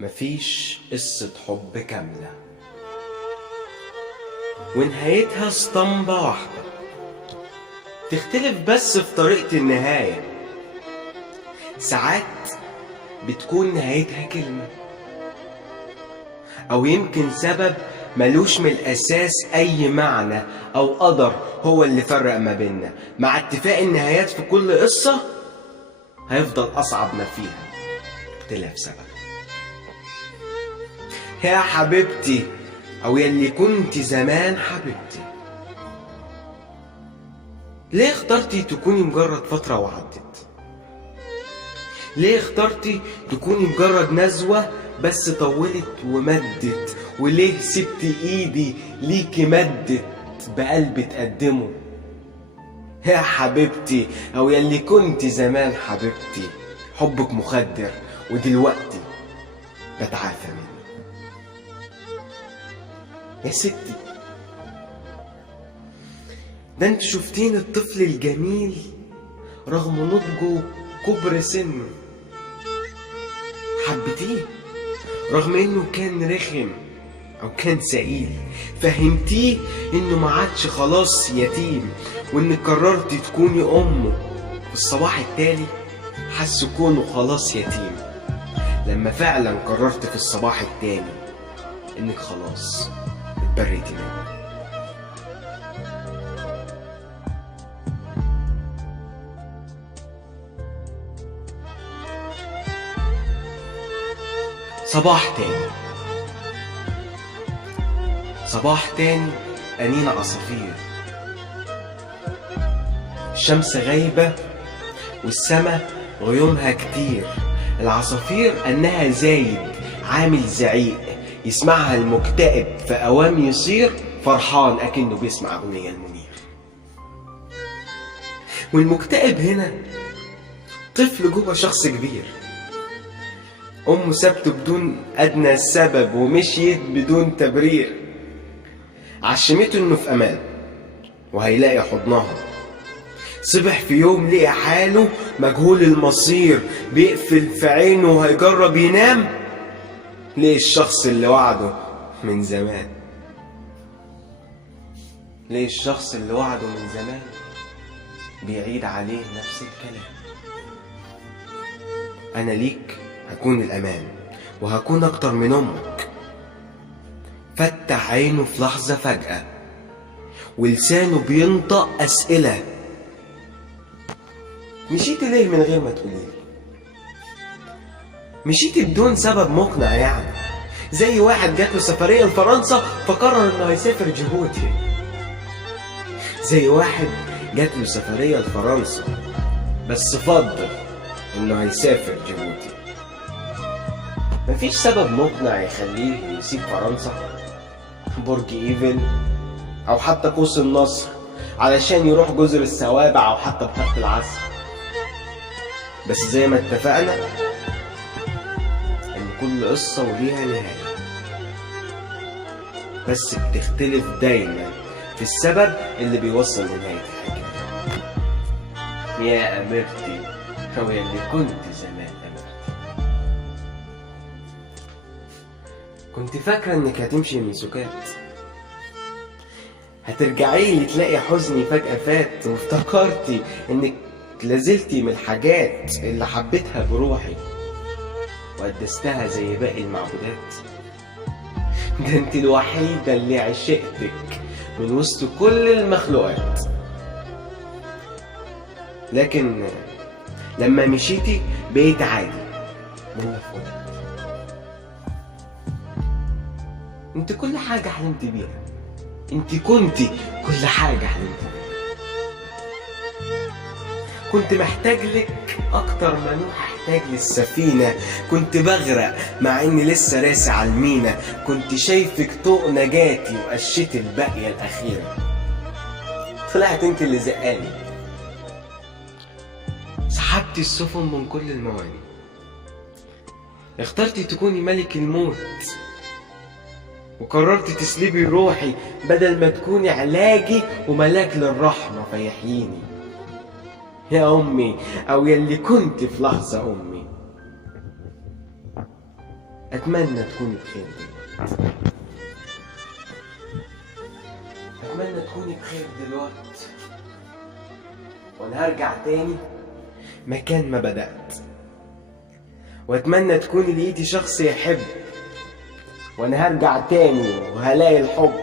مفيش قصة حب كاملة ونهايتها اسطمبة واحدة، تختلف بس في طريقة النهاية. ساعات بتكون نهايتها كلمة أو يمكن سبب ملوش من الأساس أي معنى أو قدر هو اللي فرق ما بيننا. مع اتفاق النهايات في كل قصة هيفضل أصعب ما فيها اختلاف سبب. يا حبيبتي أو يلي كنت زمان حبيبتي، ليه اخترتي تكوني مجرد فترة وعدت؟ ليه اخترتي تكوني مجرد نزوة بس طولت ومدت؟ وليه سبتي ايدي ليكي مدت بقلب تقدمه؟ يا حبيبتي أو يلي كنت زمان حبيبتي، حبك مخدر ودلوقتي بتعافى منه. يا ستي ده انت شفتين الطفل الجميل رغم نضجه كبر سنه، حبتيه رغم انه كان رخم او كان سئيل، فهمتيه انه ما عادش خلاص يتيم، وانك قررتي تكوني امه. في الصباح التالي حس كونه خلاص يتيم، لما فعلا قررت في الصباح التاني انك خلاص اتبريتي منه. صباح تاني أنين عصافير، الشمس غايبة والسما غيومها كتير، العصافير أنها زايد عامل زعيق يسمعها المكتئب في أوام يصير فرحان أكنه بيسمع أغنية المنير. والمكتئب هنا طفل جوه شخص كبير، أمه سابته بدون أدنى سبب ومشيت بدون تبرير، عشمته إنه في أمان وهيلاقي حضنها. صبح في يوم لقى حاله مجهول المصير، بيقفل في عينه وهيجرب ينام، ليه الشخص اللي وعده من زمان، ليه الشخص اللي وعده من زمان بيعيد عليه نفس الكلام. أنا ليك هكون الأمان وهكون أكتر من أمك. فتح عينه في لحظة فجأة ولسانه بينطق أسئلة. مشيتي ليه من غير ما تقوليلي؟ مشيتي بدون سبب مقنع، يعني زي واحد جات له سفرية لفرنسا فقرر انه هيسافر جيبوتي، زي واحد جات له سفرية لفرنسا بس فضل انه هيسافر جيبوتي. مفيش سبب مقنع يخليه يسيب فرنسا، برج ايفل او حتى قوس النصر، علشان يروح جزر السوابع او حتى بحيرة العسل. بس زي ما اتفقنا ان كل قصة وليها نهاية، بس بتختلف دايما في السبب اللي بيوصل لنهاية الحكاية. يا أميرتي أو يا اللي كنت زمان أميرتي، كنت فاكرة انك هتمشي من سكات، هترجعي لي تلاقي حزني فجأة فات، وافتكرتي انك لازلتي من الحاجات اللي حبيتها بروحي وقدستها زي باقي المعبودات. ده انت الوحيدة اللي عشقتك من وسط كل المخلوقات. لكن لما مشيتي بقيت عادي من مفهومات. انت كل حاجة حلمت بيها، انت كنتي كل حاجة حلمت بيها. كنت محتاج لك اكتر ما نوح احتاج للسفينة، كنت بغرق مع اني لسه راسي على المينا، كنت شايفك طوق نجاتي وقشتي الباقية الاخيرة. طلعت انت اللي زقاني سحبتي السفن من كل المواني، اخترتي تكوني ملك الموت، وقررتي تسلبي روحي بدل ما تكوني علاجي وملاك للرحمة فيحييني. يا أمي، أو يلي كنت في لحظة أمي، أتمنى تكوني بخير دلوقتي، أتمنى تكوني بخير دلوقتي، وأنا هرجع تاني مكان ما بدأت، وأتمنى تكوني لقيتي شخص يحب، وأنا هرجع تاني وهلاقي الحب،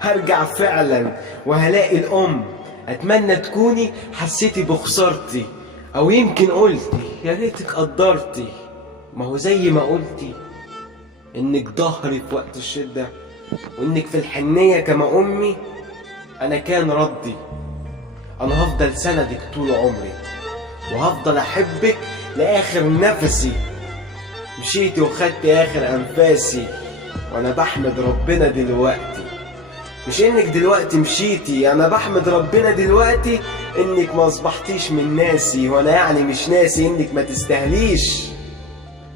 هرجع فعلا وهلاقي الأم. أتمنى تكوني حسيتي بخسارتي، أو يمكن قلتي يا ريتك قدرتي، ما هو زي ما قلتي إنك ظهري في وقت الشدة، وإنك في الحنية كما أمي. أنا كان ردي، أنا هفضل سندك طول عمري، وهفضل أحبك لآخر نفسي. مشيتي وخدتي آخر أنفاسي، وأنا بحمد ربنا دلوقتي، مش إنك دلوقتي مشيتي، أنا بحمد ربنا دلوقتي إنك ما أصبحتيش من ناسي. وأنا يعني مش ناسي إنك ما تستاهليش،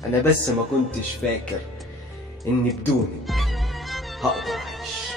أنا بس ما كنتش فاكر إن بدونك هقدر أعيش.